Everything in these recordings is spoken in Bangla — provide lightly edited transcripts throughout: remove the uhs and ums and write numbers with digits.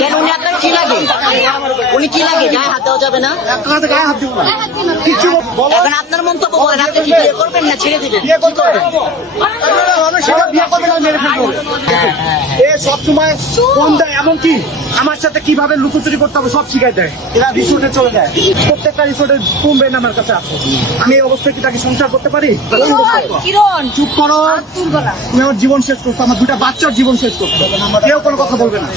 কেন উনি আপনার কি লাগে? উনি কি লাগে? গায়ে হাত দেওয়া যাবে না? এখন আপনার মন্তব্য বলেন, আপনি কি বিয়ে করবেন না ছেড়ে দিবেন? সবসময় ফোন দেয়, এমনকি আমার সাথে কিভাবে লুকোচুরি করতে হবে সব শিখাই দেয়। এরা রিসোর্টে চলে যায়, প্রত্যেকটা রিসোর্টে কমবেন আমার কাছে আছে। আমি এই অবস্থায় কি তাকে সংসার করতে পারি? চুপ করো, তুমি আমার জীবন শেষ করছো, আমার দুটা বাচ্চার জীবন শেষ করছো, কেউ কোনো কথা বলবে না।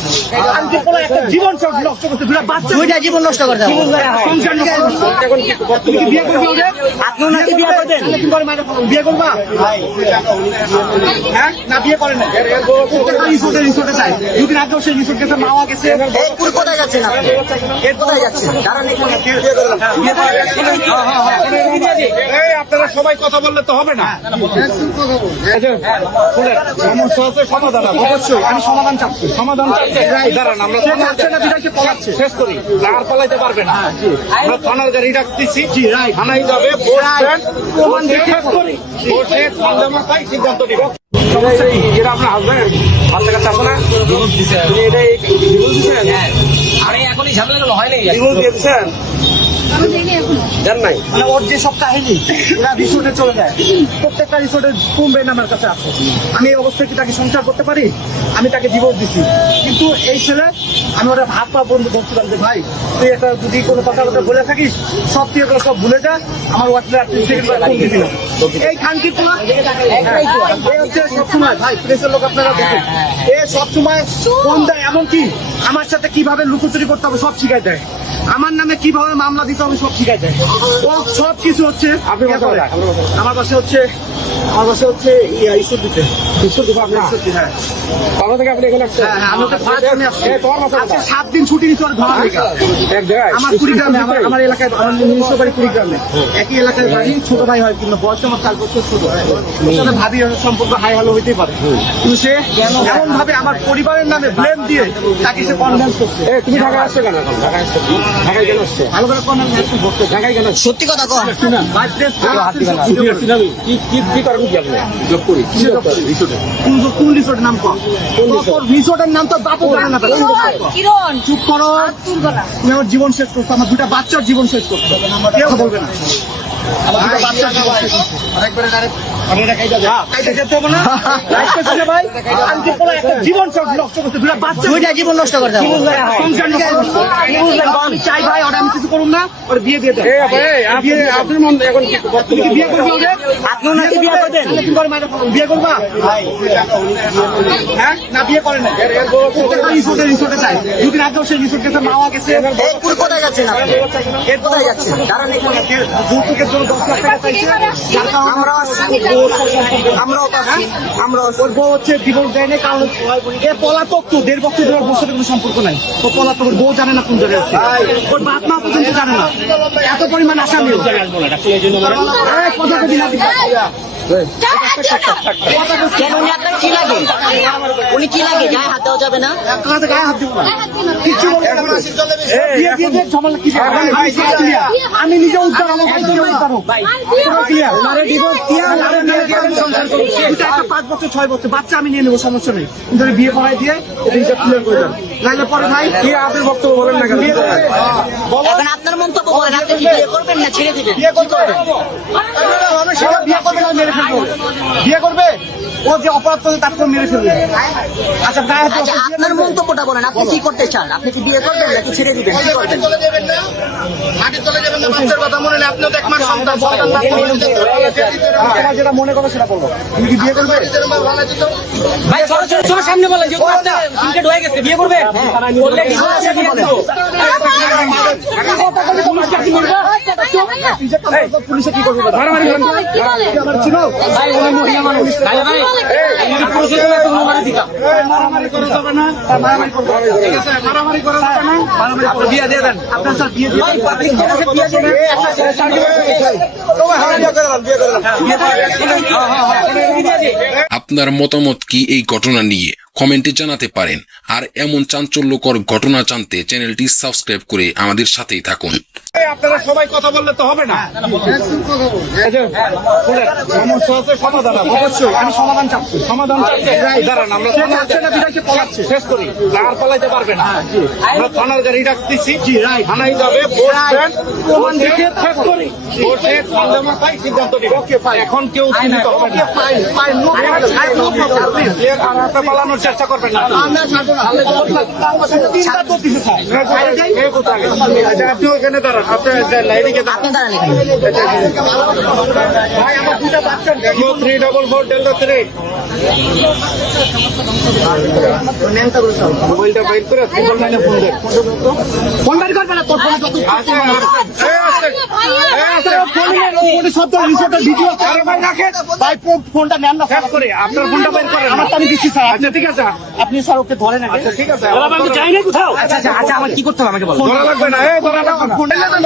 আমি যে কোনো একটা জীবন নষ্ট করতে, দুটা বাচ্চা দুইটা জীবন নষ্ট করতে হবে। সংসার নিয়ে তুমি কি বিয়ে করবে ওদের? আপনিও নাকি বিয়ে করবেন? বিয়ে করবা? হ্যাঁ না, বিয়ে করে না। প্রত্যেকটা রিসোর্টে যায়। দুদিন আগেও সেই রিসোর্ট গেছে, মাওয়া গেছে। এরপর কোথায় যাচ্ছেন আপনি? এর কোথায় যাচ্ছেন? দাঁড়ান এখানে। আপনারা সবাই কথা বললে তো হবে না। সমস্যা আছে, সমাধান আছে। অবশ্যই আমি সমাধান চাচ্ছি। সমাধান দাঁড়ান, আমরা চাচ্ছে না বিদায়কে পলাচ্ছে, শেষ করি। আর পলাইতে পারবে না। আমরা থানার গাড়ি ডাকতেছি, থানায় যাবে, বসবেন, প্রমাণ দেখে করি, বসে ঠান্ডা মাথায় সিদ্ধান্ত নিব। এটা আপনার হাজবেন্ড বাচ্চা কাচ্চা আছে না? আরে এখনই ঝামেলা হয় নাই। দিয়েছেন জান নাই, মানে ওর যে সব কাহিনী, ওরা রিসোর্টে চলে যায়, প্রত্যেকটা রিসোর্টে কমবেন আমার কাছে আছে। আমি এই অবস্থায় কি তাকে সংসার করতে পারি? আমি তাকে ডিভোর্স দিছি, কিন্তু এই ছেলে, আমি ওরা ভাত পা বন্ধু বলছিলাম যে ভাই তুই একটা যদি কোনো কথা বলে থাকিস সব তুই এগুলো সব ভুলে যা, আমার এই খানকি হচ্ছে সবসময় ভাই প্রেসের লোক আপনারা দেখেন, এ সবসময় ফোন দেয়, এমনকি আমার সাথে কিভাবে লুকোচুরি করতে হবে সব শিখাই দেয়, আমার নামে কিভাবে মামলা দিতে হবে সব শিখাই দেয়। ও সব কিছু হচ্ছে আমার পাশে হচ্ছে ঈশ্বর দিতে আপনার। হ্যাঁ বাবা থেকে আপনি এখানে আসছেন? হ্যাঁ, আমি ওকে ঘোরার জন্য আসছি। আজকে 7 দিন ছুটি নিচ্ছি ওর ঘোরার লেগে। এক জায়গায় আমার কুড়িগ্রামে, আমার এলাকায়, আমার নিজস্ব বাড়ি কুড়িগ্রামে, একই এলাকায় বাড়ি, ছোট ভাই হয় কিন্তু বয়স আমার 4 বছর ছোট। ওর সাথে ভাবি সম্পর্ক হাই হ্যালো হইতেই পারে, কিন্তু সে এমন ভাবে আমার পরিবারের নামে ব্লেম দিয়ে তাকে সে কনভিন্স করছে। তুমি ঢাকায় আসছো কেন? এখন ঢাকায় আসছো, ঢাকায় কেন আসছে? ভালো করে কনভিন্স করছে। ঢাকায় কেন? সত্যি কথা কন। ভাই প্রেস কি করেন কি আপনি? জব করি কোন রিসোর্টের নাম কর? রিসোর্টের নাম তো বাপু জানে না। চুপ করো, তুমি আমার জীবন শেষ করছো, আমার দুটা বাচ্চার জীবন শেষ করছো, কেউ বলবে না। আমার দুটা বাচ্চার জীবন শেষ করছো। জীবন নষ্ট করছে, দুটা বাচ্চা, দুইটা জীবন নষ্ট করতে হবে। সংসার নিয়ে আমি চাই ভাই ওটা আমি কিছু করুন না, ওর বিয়ে দিয়ে দেন। আপনার মন এখন তুমি কি বিয়ে করবে ওদের? আপনিও নাকি বিয়ে করবেন? বিয়ে করবা? হ্যাঁ না, বিয়ে করে না। প্রত্যেকটা রিসোর্টে যায়। দুদিন আগেও সেই রিসোর্ট গেছে, মাওয়া গেছে। এরপর কোথায় যাচ্ছেন আপনি? এর কোথায় যাচ্ছেন? দাঁড়ান এখানে। যৌতুকের জন্য 10 লাখ টাকা চাইছে। আমরাও ওর বউ হচ্ছে ডিভোর্স দেয় না, কারণ এ পলাতক, তো 1.5 বছর ধরে ওর সাথে কোনো সম্পর্ক নাই। ও পলাতক, ওর বউ জানে না কোন জায়গায় আছে, ওর বাপ মা পর্যন্ত জানে না, এত পরিমাণ আসামি। কথা দিন কেন উনি আপনার কি লাগে? উনি কি লাগে? গায়ে হাত দেওয়া যাবে না? গায়ে হাত দিব না, কিচ্ছু বলবো না। আমি নিজে উদ্ধার, আমার ভাই নিজে উদ্ধার হোক। 5 বছর 6 বছর বাচ্চা আমি নিয়ে নেবো, সমস্যা নেই, কিন্তু বিয়ে করাই দিয়ে হিসাব ক্লিয়ার করে দেন, নাহলে পরে ভাই কি আপনার বক্তব্য বলেন না কেন? এখন আপনার মন্তব্য বলেন, আপনি কি বিয়ে করবেন না ছেড়ে দিবেন? বিয়ে করবে, সেটা বিয়ে করবে না, মেরে ফেলবো। বিয়ে করবে, ও যে অপরাধ করবে তার তো মেরে ফেলবে। আচ্ছা গায়ে হাত আচ্ছা, আপনার মন্তব্যটা বলেন, আপনি কি করতে চান? আপনি কি বিয়ে করবেন নাকি ছেড়ে দিবেন? কি করবেন? কথা মনে নেই, আপনিও তো এক মাস সন্তান, তোমার যেটা মনে করো সেটা বলো। তুমি কি বিয়ে করবে? ভাই চলো চলো চলো, সামনে বলেন, যে ক্রিকেট হয়ে গেছে, বিয়ে করবে? পুলিশে কি করবে? আমার ছিল ভাই ওই মহিলা মানুষ, ভাই ভাই মারামারি করা যাবে না, মারামারি করা যাবে না, মারামারি করা যাবে না, মারামারি বিয়ে দিয়ে দেন। আপনার স্যার বিয়ে দিয়ে আপনার মতামত কি এই ঘটনা নিয়ে কমেন্টে জানাতে পারেন। আর এমন চাঞ্চল্যকর ঘটনা জানতে চ্যানেলটি সাবস্ক্রাইব করে আমাদের সাথেই থাকুন। আপনারা সবাই কথা বললে তো হবে না। এই যে, শুনেন, সমস্যা আছে, সমাধান আছে। অবশ্যই আমি সমাধান চাচ্ছি। সমাধান চাচ্ছি। দাঁড়ান, আমরা চাচ্ছে না বিধায় সে পলাচ্ছে। শেষ করি, আর পালাইতে পারবে না। আমরা থানার গাড়ি ডাকতেছি, থানায় যাবে, বসবেন, প্রমাণ দেখে শেষ করি। বসে ঠান্ডা মাথায় সিদ্ধান্ত নিব। এখন কেউ চিন্তিত হবে না। আর হাতে পালানোর চেষ্টা করবেন না। চিন্তা করতেছে স্যার। আপনি ওখানে দাঁড়ান, আপনি এদিকে দাঁড়ান। আপনি দাঁড়ান এখানে। ভাই আমার দুটা বাচ্চা 344 ডেল্টা 3 মোবাইলটা বাইর করে 999 ফোন দেন। ফোন বের করবে না, তোর ফোনে যত আছে ফোনে শব্দ রিসোর্টের ভিডিও আছে। আরে ভাই রাখেন, ভাই ফোনটা নেন না শেষ করে। আপনার ফোনটা বের করেন। আমারটা আমি দিচ্ছি স্যার। আচ্ছা ঠিক আছে, আপনি স্যার ওকে ধরেন। আচ্ছা ঠিক আছে, আমি যাই না কোথাও। আচ্ছা আমার কি করতে হবে আমাকে বলো। ধরা লাগবে না। এই ধরা লাগবে না। ফোনটা নেন না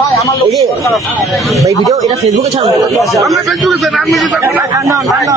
ভাই। আমার লোক ভাই ভিডিও এটা ফেসবুকে ছাড়ুন। আমি ফেসবুকে দেন, আমি দিতে পারবো না। না না না